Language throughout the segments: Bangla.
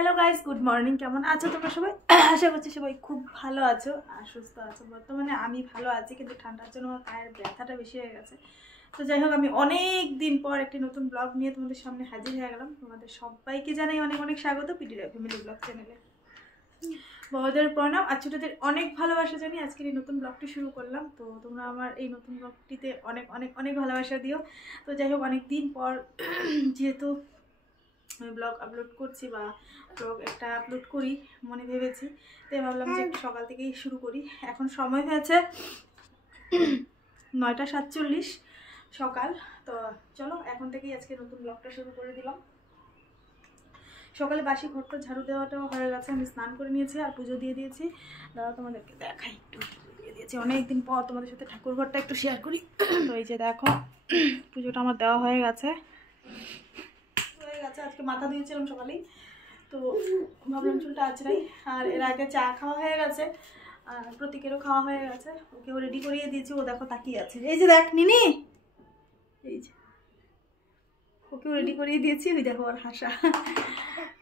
Hello guys, good morning. কেমন আছো তোমরা সবাই? আশা করছি সবাই খুব ভালো আছো আর সুস্থ আছো। বর্তমানে আমি ভালো আছি, কিন্তু ঠান্ডার জন্য আমার পায়ের ব্যথাটা বেশি হয়ে গেছে। তো যাই হোক, আমি অনেক দিন পর একটি নতুন ব্লগ নিয়ে তোমাদের সামনে হাজির হয়ে গেলাম। তোমাদের সবাইকে জানাই অনেক অনেক স্বাগত পিডিরা ফ্যামিলি ব্লগ চ্যানেলে। বড়দের প্রণাম আর ছোটদের অনেক ভালোবাসা জানি। আজকের এই নতুন ব্লগটি শুরু করলাম, তো তোমরা আমার এই নতুন ব্লগটিতে অনেক অনেক অনেক ভালোবাসা দিও। তো যাই হোক, অনেক দিন পর যেহেতু আমি ব্লগ আপলোড করছি বা ব্লগ একটা আপলোড করি মনে ভেবেছি, তাই ভাবলাম যে সকাল থেকেই শুরু করি। এখন সময় হয়েছে 9:47 সকাল। তো চলো এখন থেকেই আজকে নতুন ব্লগটা শুরু করে দিলাম। সকালে বাসি ঘরটা ঝাড়ু দেওয়াটাও হয়ে গেছে, আমি স্নান করে নিয়েছি আর পুজো দিয়ে দিয়েছি। দাদা তোমাদেরকে দেখাই, একটু দিয়ে দিয়েছি। অনেকদিন পর তোমাদের সাথে ঠাকুর ঘরটা একটু শেয়ার করি। তো এই যে দেখো, পুজোটা আমার দেওয়া হয়ে গেছে। আজকে মাথা ধুয়েছিলাম সকালেই, তো ভাবলাম চুলটা আঁচড়াই। আর এর আগে চা খাওয়া হয়ে গেছে, আর প্রতীকেরও খাওয়া হয়ে গেছে। ওকেও রেডি করিয়ে দিয়েছি, ও দেখো তাকিয়ে আছে। এই যে দেখ নিনি, এই যে ওকেও রেডি করিয়ে দিয়েছি, ওই দেখো আর হাসা।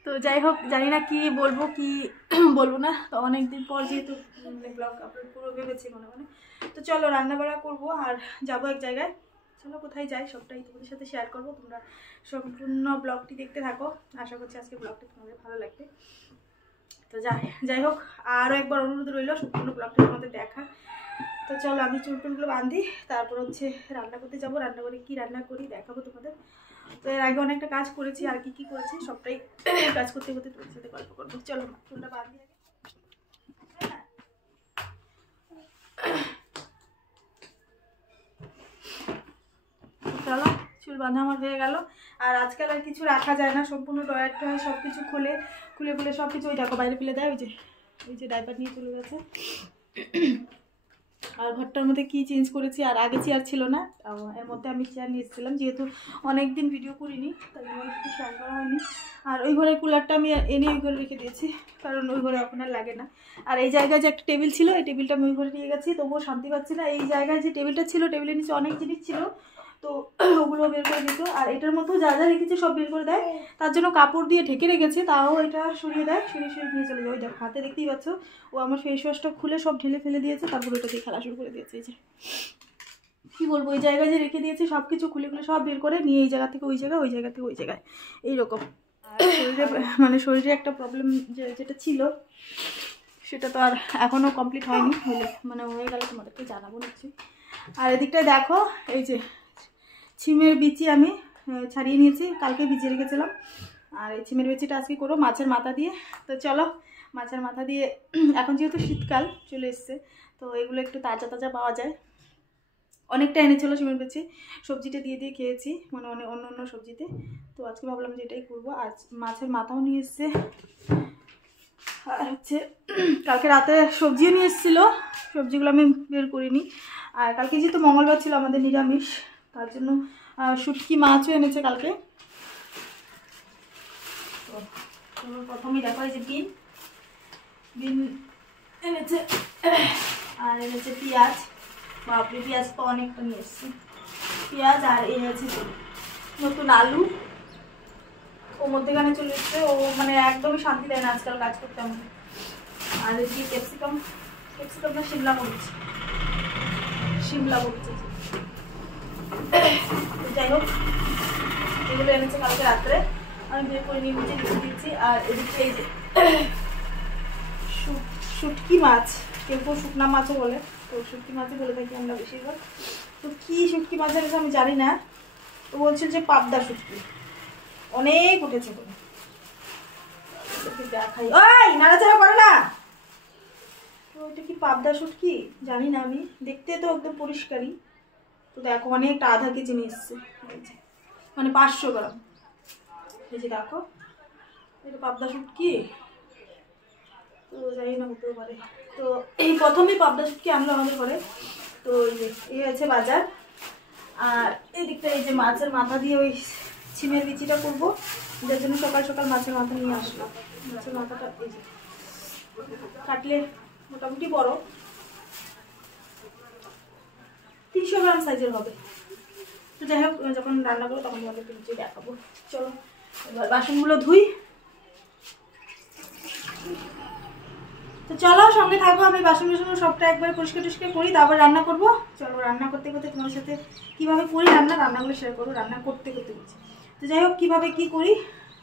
তো যাই হোক, জানি না কি বলবো কি বলবো না। তো অনেকদিন পর যেহেতু ব্লগ আপলোড করবো ভেবেছি মনে মনে। তো চলো রান্না বাড়া করবো আর যাবো এক জায়গায়। চলো কোথায় যাই সবটাই তোমাদের সাথে শেয়ার করবো। তোমরা সম্পূর্ণ ব্লগটি দেখতে থাকো, আশা করছি আজকে ব্লগটি তোমাদের ভালো লাগবে। তো যাই হোক, আরও একবার অনুরোধ রইল সম্পূর্ণ ব্লগটা তোমাদের দেখা। তো চলো আমি চুলটুলগুলো বাঁধি, তারপর হচ্ছে রান্না করতে যাবো। রান্না করে কি রান্না করি দেখাবো তোমাদের। তো এর আগে অনেকটা কাজ করেছি, আর কি করেছি সবটাই কাজ করতে করতে তোমাদের সাথে গল্প করবো। চলো চুলটা বাঁধি আগে। চলো, চুল বাঁধা আমার হয়ে গেল। আর আজকাল আর কিছু রাখা যায় না, সম্পূর্ণ ডয়ারটা সব কিছু খুলে সব কিছু ওই দেখো বাইরে ফেলে দেয়। ওই যে ডাইপার নিয়ে চলে গেছে। আর ঘরটার মধ্যে কি চেঞ্জ করেছি, আর আগে চেয়ার ছিল না, এর মধ্যে আমি চেয়ার নিয়ে এসেছিলাম। যেহেতু অনেক দিন ভিডিও করিনি তাই আমার কিছু শেয়ার করা হয়নি। আর ওই ঘরের কুলারটা আমি এনে ওই ঘরে রেখে দিয়েছি, কারণ ওই ঘরে এখন আর লাগে না। আর এই জায়গায় যে একটা টেবিল ছিল, এই টেবিলটা আমি ওই ঘরে নিয়ে গেছি, তবুও শান্তি পাচ্ছি না। এই জায়গায় যে টেবিলটা ছিল, টেবিলের নিচে অনেক জিনিস ছিল, তো ওগুলো বের করে দিত। আর এটার মতো যা যা রেখেছে সব বের করে দেয়, তার জন্য কাপড় দিয়ে ঢেকে রেখেছে, তাও এটা সরিয়ে দেয়, সরিয়ে নিয়ে চলে যায়। ওই দেখো হাতে দেখতেই পাচ্ছ, ও আমার ফেস ওয়াশটা খুলে সব ঢেলে ফেলে দিয়েছে, তারপর ওটা দিয়ে খেলা শুরু করে দিয়েছে। এই যে কী বলবো, ওই জায়গায় যে রেখে দিয়েছে সব কিছু খুলে সব বের করে নিয়ে এই জায়গা থেকে ওই জায়গায়, ওই জায়গা থেকে ওই জায়গায়, এইরকম। শরীরে একটা প্রবলেম যেটা ছিল, সেটা তো আর এখনও কমপ্লিট হয়নি, হয়ে গেলে তোমাদেরকে জানাবো নিচ্ছি। আর এদিকটায় দেখো, এই যে ছিমের বিচি আমি ছাড়িয়ে নিয়েছি, কালকে ভিজিয়ে রেখেছিলাম। আর এই ছিমের বিচিটা আজকে করবো মাছের মাথা দিয়ে। তো চলো মাছের মাথা দিয়ে, এখন যেহেতু শীতকাল চলে এসছে, তো এগুলো একটু তাজা তাজা পাওয়া যায়। অনেকটা এনেছিল ছিমের বিচি, সবজিটা দিয়ে খেয়েছি, অন্য সবজিতে। তো আজকে ভাবলাম যে এটাই করবো। আর মাছের মাথাও নিয়ে এসছে। আর হচ্ছে কালকে রাতে সবজিও নিয়ে এসেছিলো, সবজিগুলো আমি বের করিনি। আর কালকে যেহেতু মঙ্গলবার ছিল আমাদের নিরামিষ, তার জন্য শুটকি মাছও এনেছে কালকে। তো প্রথমেই দেখো, এই যে বিন এনেছে, আর এনেছে পেঁয়াজ। বাপরে, পেঁয়াজ তো অনেকটা নিয়ে এসছি। পেঁয়াজ আর এনেছে নতুন আলু, ও মধ্যেখানে চলে এসছে। ও একদমই শান্তি দেয় না আজকাল কাজ করতে আমাদের। আর এদিকে ক্যাপসিকাম না শিমলা মরিচ। যাই হোক, এগুলো এনেছে কালকে রাত্রে, আমি বের করে নিয়ে নিচে রেখে দিচ্ছি। আর এদিকে এই যে শুটকি মাছ, কেউ শুকনা মাছও বলে, তো শুটকি মাছই বলে থাকি আমরা বেশিরভাগ। তো কি শুটকি মাছ এনেছে আমি জানি না, তো বলছে যে পাবদা শুটকি, অনেক উঠেছে বলে। দেখাই, ওই নাড়াচাড়া করে না। তো এটা কি পাবদা শুটকি জানি না আমি, দেখতে তো একদম পরিষ্কারই। তো দেখো অনেকটা, আধা কেজি নিয়ে এসছে, 500 গ্রাম। এই যে দেখো, এটা পাবদা শুটকি, তো জানি না হতেও পারে। তো এই প্রথমেই পাবদা শুটকি আনলো আমাদের ঘরে। তো এই হচ্ছে বাজার। আর এই দিকটা এই যে মাছের মাথা দিয়ে ওই ছিমের বিচিটা করবো, যার জন্য সকাল সকাল মাছের মাথা নিয়ে আসলাম। মাছের মাথাটা এই যে কাটলে মোটামুটি বড়, 300 গ্রাম সাইজের হবে। তো যাই হোক, যখন রান্না করবো তখন তোমাদেরকে নিচে দেখাবো। চলো এবার বাসনগুলো ধুই। তো চলো সঙ্গে থাকো, আমি বাসন বাসন সবটা একবার পরিষ্কার টরিষ্কার করি, তারপর রান্না করবো। চলো রান্না করতে করতে তোমার সাথে কীভাবে করি রান্নাগুলো শেয়ার করবো, রান্না করতে করতে করছি। তো যাই হোক কীভাবে কী করি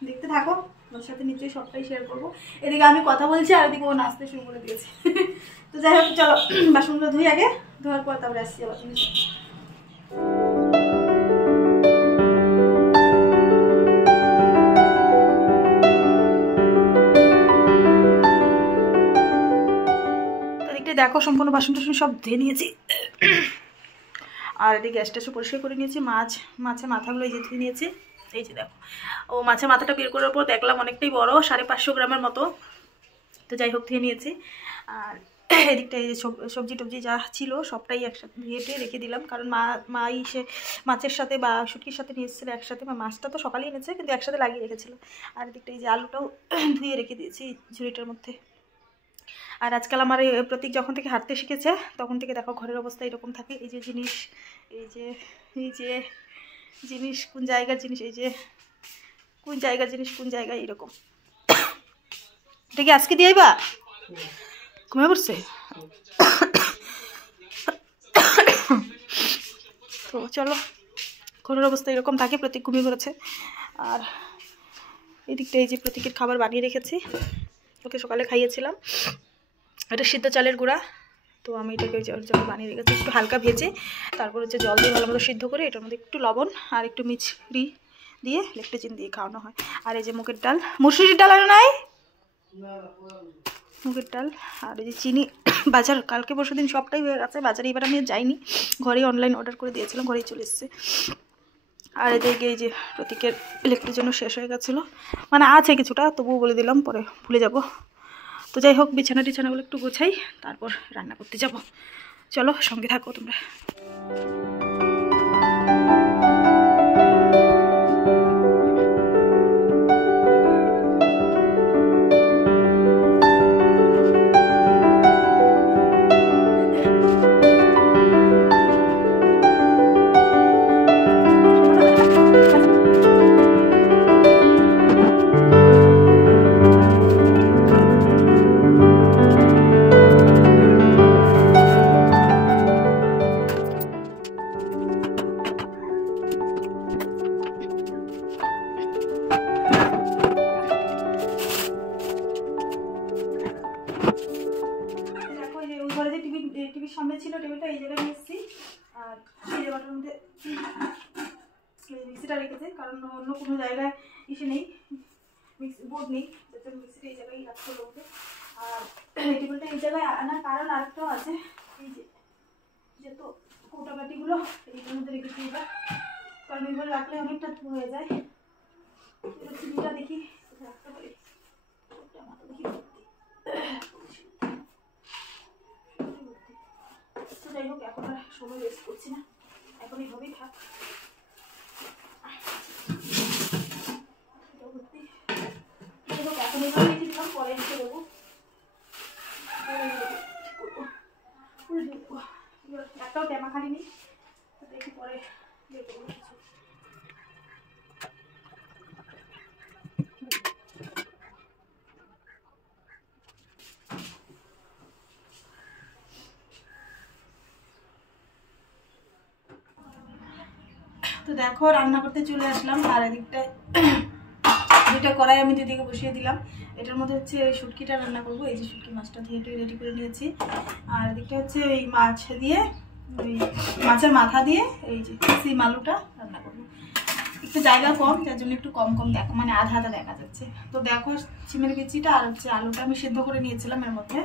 দেখতে থাকো, তোমার সাথে নিশ্চয়ই সবটাই শেয়ার করবো। এদিকে আমি কথা বলছি আর এদিকে ও নাচতে শুরু করে দিয়েছে। তো যাই হোক চলো বাসনগুলো ধুই আগে, ধোয়ার পর তারপরে আসছি আবার। দেখো সম্পূর্ণ বাসন টাসন সব ধুয়ে নিয়েছি, আর এদিকে গ্যাস ট্যাসও পরিষ্কার করে নিয়েছি। মাছের মাথাগুলো এই যে ধুয়ে নিয়েছি। এই যে দেখো, ও মাছের মাথাটা বের করার পর দেখলাম অনেকটাই বড়, 550 গ্রামের মতো। তো যাই হোক ধুয়ে নিয়েছি। আর এদিকটা এই যে সবজি টবজি যা ছিল সবটাই একসাথে ধুয়েটে রেখে দিলাম, কারণ মাই সে মাছের সাথে বা শুটকির সাথে নিয়ে এসেছিলো একসাথে, বা মাছটা তো সকালেই এনেছে কিন্তু একসাথে লাগিয়ে রেখেছিলো। আর এদিকটা এই যে আলুটাও ধুয়ে রেখে দিয়েছি ঝুড়িটার মধ্যে। আর আজকাল আমার প্রতীক যখন থেকে হাঁটতে শিখেছে তখন থেকে দেখো ঘরের অবস্থা এরকম থাকে। এই যে জিনিস কোন জায়গার জিনিস, এই যে কোন জায়গার জিনিস কোন জায়গায় এরকম। এটা কি আজকে দিয়ে আইবা? ঘুমিয়ে পড়ছে? তো চলো ঘরের অবস্থা এরকম থাকে, প্রতীক ঘুমিয়ে পড়েছে। আর এদিকটা এই যে প্রতীকের খাবার বানিয়ে রেখেছি, ওকে সকালে খাইয়েছিলাম। এটা সিদ্ধ চালের গুঁড়া, তো আমি এটাকে জল বানিয়ে রেখেছি একটু হালকা ভেজে, তারপর হচ্ছে জল দিয়ে ভালো মতো সিদ্ধ করে এটার মধ্যে একটু লবণ আর একটু মিছরি দিয়ে লেকটেচিন দিয়ে খাওয়ানো হয়। আর এই যে মুগের ডাল, মুসুরির ডাল আর নাই, মুগের ডাল। আর এই যে চিনি বাজার কালকে পরশু দিন সবটাই হয়ে গেছে, বাজারে এবার আমি যাইনি, ঘরেই অনলাইন অর্ডার করে দিয়েছিলাম, ঘরেই চলে এসেছে। আর এদিকে এই যে প্রতীকের ইলেকট্রিক জন্য শেষ হয়ে গেছিলো, মানে আছে কিছুটা, তবুও বলে দিলাম পরে ভুলে যাব। তো যাই হোক বিছানা টিছানাগুলো একটু গোছাই, তারপর রান্না করতে যাব। চলো সঙ্গে থাকো তোমরা। টিভির সামনে ছিল টেবিলটা, এই জায়গায় নিয়ে এসেছি। আর এই জায়গাটার মধ্যে মিক্সিটা রেখেছে, কারণ অন্য কোনো জায়গায় এসে নেই, মিক্সি বোর্ড নেই, যাতে মিক্সিটা এই জায়গায় রাখতে হবে। আর এই টেবিলটা এই জায়গায় আনার কারণ আরেকটাও আছে, এই যে তো কৌটাকাটিগুলো এইটার মধ্যে রেখেছি এবার, কারণ এবার রাখলে অনেকটা হয়ে যায়। এবার চিনিটা দেখি রাখতে পারি, দেখি যাই হোক এখন আর সময় ওয়েস্ট করছি না, এখন এইভাবেই থাক। যাই হোক এখন এইভাবে রেখে দিলাম, পরে রেখে দেবো, একটাও ট্যামা খালি নেই, দেখি পরে বের করবো কিছু। তো দেখো রান্না করতে চলে আসলাম, আর এদিকটায় দুইটা কড়াই আমি দুদিকে বসিয়ে দিলাম। এটার মধ্যে হচ্ছে ওই শুটকিটা রান্না করবো, এই যে শুটকি মাছটা ধুয়ে রেডি করে নিয়েছি। আর এদিকটা হচ্ছে ওই মাছ দিয়ে, ওই মাছের মাথা দিয়ে এই যে সিম আলুটা রান্না করবো। একটু জায়গা কম, যার জন্য একটু কম কম দেখো, মানে আধা আধা দেখা যাচ্ছে। তো দেখো সিমের বিচিটা আর হচ্ছে আলুটা আমি সেদ্ধ করে নিয়েছিলাম এর মধ্যে।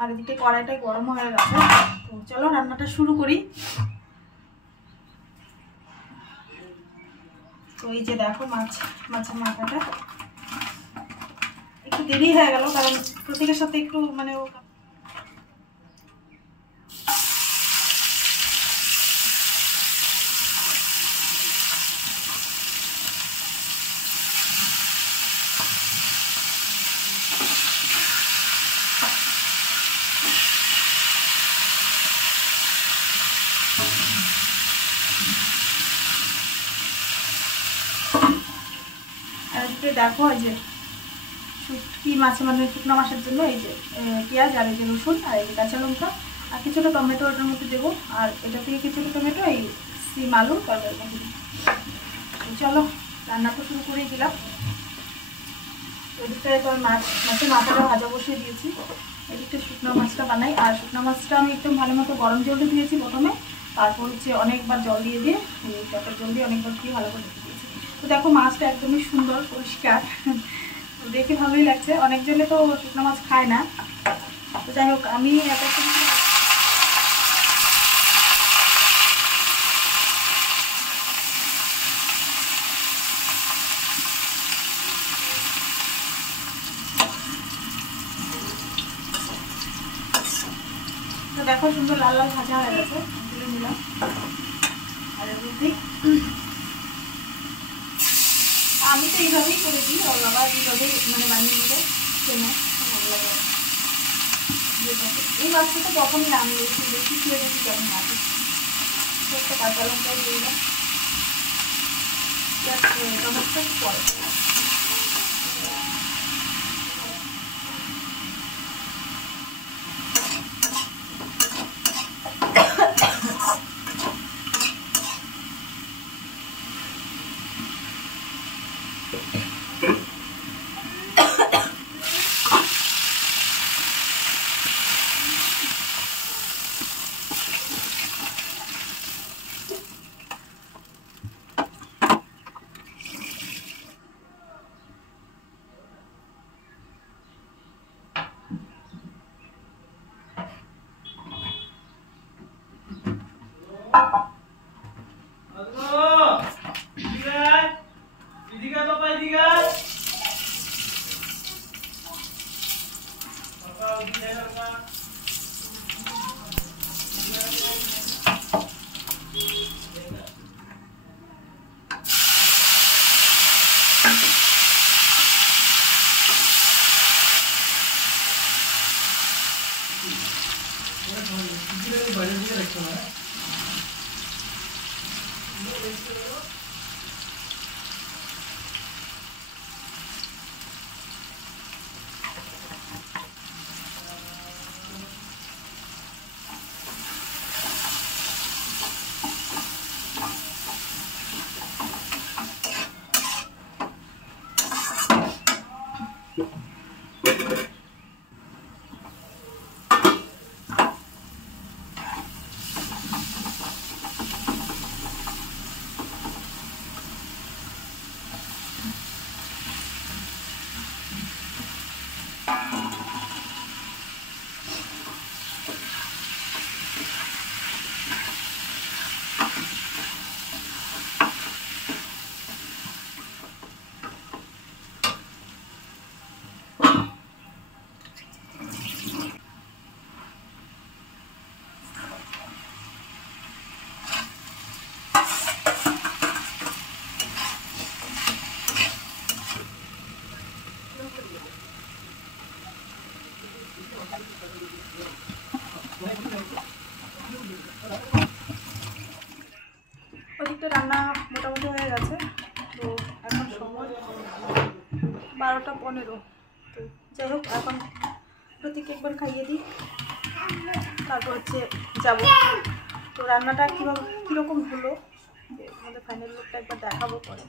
আর এদিকে কড়াইটাই গরম হয়ে গেছে, তো চলো রান্নাটা শুরু করি। তো এই যে দেখো মাছের মাথাটা একটু দেরি হয়ে গেল, কারণ প্রত্যেকের সাথে একটু মানে দেখো এই যে শুটকি মাছ মানে শুকনো মাছের জন্য এই যে পেঁয়াজ আর এই যে রসুন আর এই যে কাঁচা লঙ্কা আর কিছুটা টমেটো ওটার মধ্যে দেবো, আর এটা থেকে কিছুটা টমেটো এই সিম আলু তরকারি মধ্যে দিই। চলো রান্না তো শুরু করেই দিলাম। এদিকটায় তো মাছের মাথাটা ভাজা বসিয়ে দিয়েছি, এদিকটা শুকনো মাছটা বানাই। আর শুকনো মাছটা আমি একদম ভালো মতো গরম জলে দিয়েছি প্রথমে, তারপর হচ্ছে অনেকবার জল দিয়ে টকের জল দিয়ে অনেকবার দিয়ে ভালো করে রেখে দিয়েছি। তো দেখো মাছটা একদমই সুন্দর পরিষ্কার, দেখে ভালোই লাগছে। অনেকজনে তো শুকনো মাছ খায় না, তো যাই হোক আমি একটা তো দেখো সুন্দর লাল লাল ভাজা হয়ে গেছে, তুলে নিলাম। আর আমি তো এইভাবেই করে দিই, আর বাবা এইভাবেই মানে বানিয়ে দিলে কেনা ভালো লাগে। এই মাছটা তো তখনই রান্না বেশি খেয়ে দেখি কেমন লাগে। একটা কাঁচা লঙ্কাও দিয়ে দিলাম, টমেটোটা পরে ওদিকটা রান্না মোটামুটি হয়ে গেছে। তো এখন সময় 12:15। তো যাই হোক এখন প্রতীকে একবার খাইয়ে দিই, তারপর হচ্ছে যাবো। তো রান্নাটা কীরকম হলো আমাদের ফাইনাল লুকটা একবার দেখাবো পরে।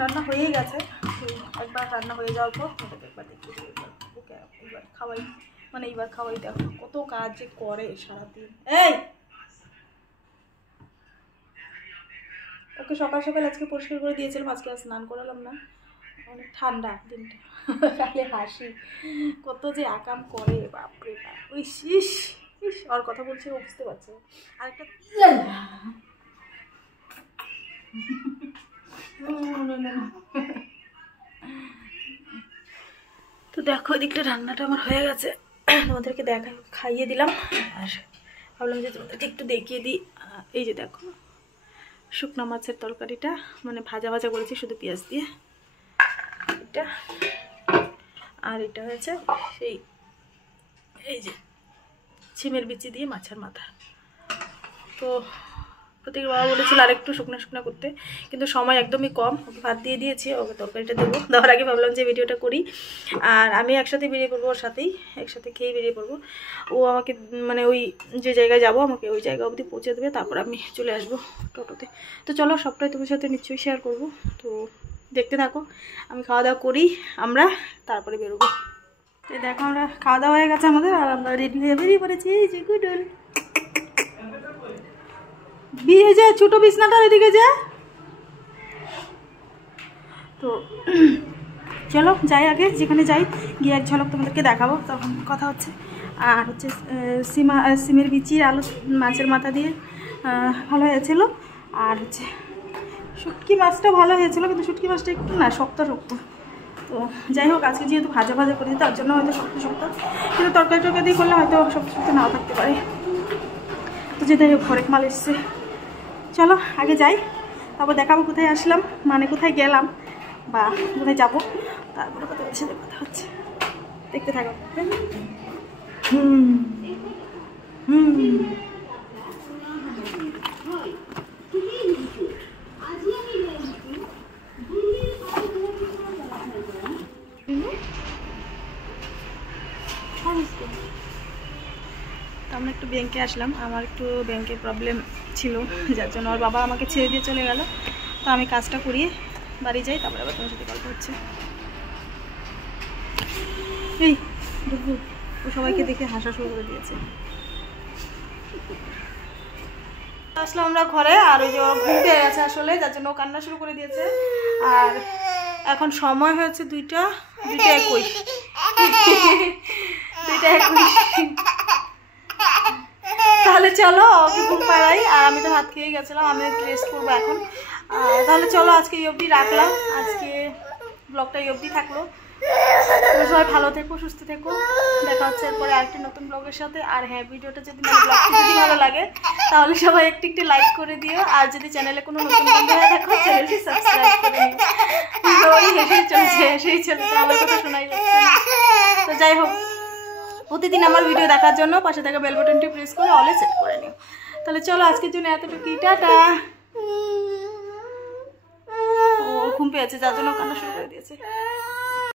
রান্না হয়েই গেছে, তো একবার রান্না হয়ে যাওয়ার পর ওদেরকে একবার দেখিয়ে দিই। ওকে এইবার খাওয়াই, মানে এইবার খাওয়াই। দেখো কত কাজ যে করে সারাদিন। এই ওকে সকাল সকাল আজকে পরিষ্কার করে দিয়েছিলাম, আজকে আর স্নান করালাম না, অনেক ঠান্ডা দিনটা। তাহলে হাসি কত যে আকাম করে, বাপরে বাপ। ইস ইস ইস, আর কথা বলছে ও বুঝতে পারছে। আরেকটা তো দেখো এদিকটা রান্নাটা আমার হয়ে গেছে, তোমাদেরকে খাইয়ে দিলাম। আর ভাবলাম যে তোমাদেরকে একটু দেখিয়ে দিই। এই যে দেখো শুকনো মাছের তরকারিটা, মানে ভাজা ভাজা করেছি শুধু পেঁয়াজ দিয়ে, এটা। আর এটা হয়েছে সেই এই যে ছিমের বিচি দিয়ে মাছের মাথা। তো প্রতীকের বাবা বলেছিল আর একটু শুকনো শুকনো করতে, কিন্তু সময় একদমই কম। ওকে ভাত দিয়ে দিয়েছি, ওকে তরকারিটা দেবো। দেওয়ার আগে ভাবলাম যে ভিডিওটা করি, আর আমি একসাথে বেরিয়ে পড়বো, ওর সাথেই একসাথে খেয়ে বেরিয়ে পড়বো। ও আমাকে মানে ওই যে জায়গায় যাবো আমাকে ওই জায়গা অবধি পৌঁছে দেবে, তারপর আমি চলে আসবো টোটোতে। তো চলো সবটাই তোমার সাথে নিশ্চয়ই শেয়ার করবো, তো দেখতে থাকো। আমি খাওয়া দাওয়া করি, আমরা তারপরে বেরোবো। তো দেখো আমরা খাওয়া দাওয়া হয়ে গেছে আমাদের, আর আমরা রেডি হয়ে বেরিয়ে পড়েছি। এই যে গুডল বিয়ে যায়, ছোটো বিছনাটা এদিকে যা। তো চলো যাই, আগে যেখানে যাই গিয়ে এক ঝলক তোমাদেরকে দেখাবো, তখন কথা হচ্ছে। আর হচ্ছে সিমের বিচি আলু মাছের মাথা দিয়ে ভালো হয়েছিল। আর হচ্ছে শুটকি মাছটা ভালো হয়েছিল, কিন্তু শুটকি মাছটা একটু না শক্ত শক্ত। তো যাই হোক, আজকে যেহেতু ভাজা ভাজা করি তার জন্য হয়তো শক্ত শক্ত, কিন্তু তরকারি টরকারি দিয়ে করলে হয়তো শক্ত শক্ত নাও থাকতে পারে। তো যেতে হোক, হরেক মাল এসছে। চলো আগে যাই, তারপর দেখাবো কোথায় আসলাম, মানে কোথায় গেলাম বা কোথায় যাবো, তারপরে কথা হচ্ছে কথা হচ্ছে। দেখতে থাকো। আমরা একটু ব্যাংকে আসলাম, আমার একটু ব্যাংকের প্রবলেম ছিল, যার জন্য ওর বাবা আমাকে ছেড়ে দিয়ে চলে গেল। তো আমি কাজটা করিয়ে বাড়ি যাই, তারপরে আবার তোমার সাথে গল্প হচ্ছে। এই দেখো, ও সবাইকে দেখে হাসা শুরু করে দিয়েছে। আসলাম আমরা ঘরে, আর ওই যে ওর ঘুম পেয়ে গেছে আসলে, যার জন্য ও কান্না শুরু করে দিয়েছে। আর এখন সময় হয়েছে 2:21। তাহলে চলো ওকে ঘুম পাড়াই, আর আমি তো ভাত খেয়ে গেছিলাম, আমি একটু রেস্ট করবো এখন। তাহলে চলো আজকে এই অবধি রাখলাম, আজকে ব্লগটা এই অবধি থাকলো। সবাই ভালো থেকো, সুস্থ থেকো, দেখা হচ্ছে এরপরে আরেকটি নতুন ব্লগের সাথে। আর হ্যাঁ, ভিডিওটা যদি ব্লগটা যদি ভালো লাগে তাহলে সবাই একটু একটু লাইক করে দিও, আর যদি চ্যানেলে কোনো নতুন বন্ধু হয়ে থাকো চ্যানেলটি সাবস্ক্রাইব করে নিও। হেসেই চলছে, আমার কথা শোনাই যাচ্ছে না। তো যাই হোক, প্রতিদিন আমার ভিডিও দেখার জন্য পাশে থাকা বেল বাটনটি প্রেস করে অলে সেট করে নিও। তাহলে চলো আজকের জন্য এতটুকুই, টাটা। ও ঘুম পেয়েছে, যার জন্য কান্না শুরু করে দিয়েছে।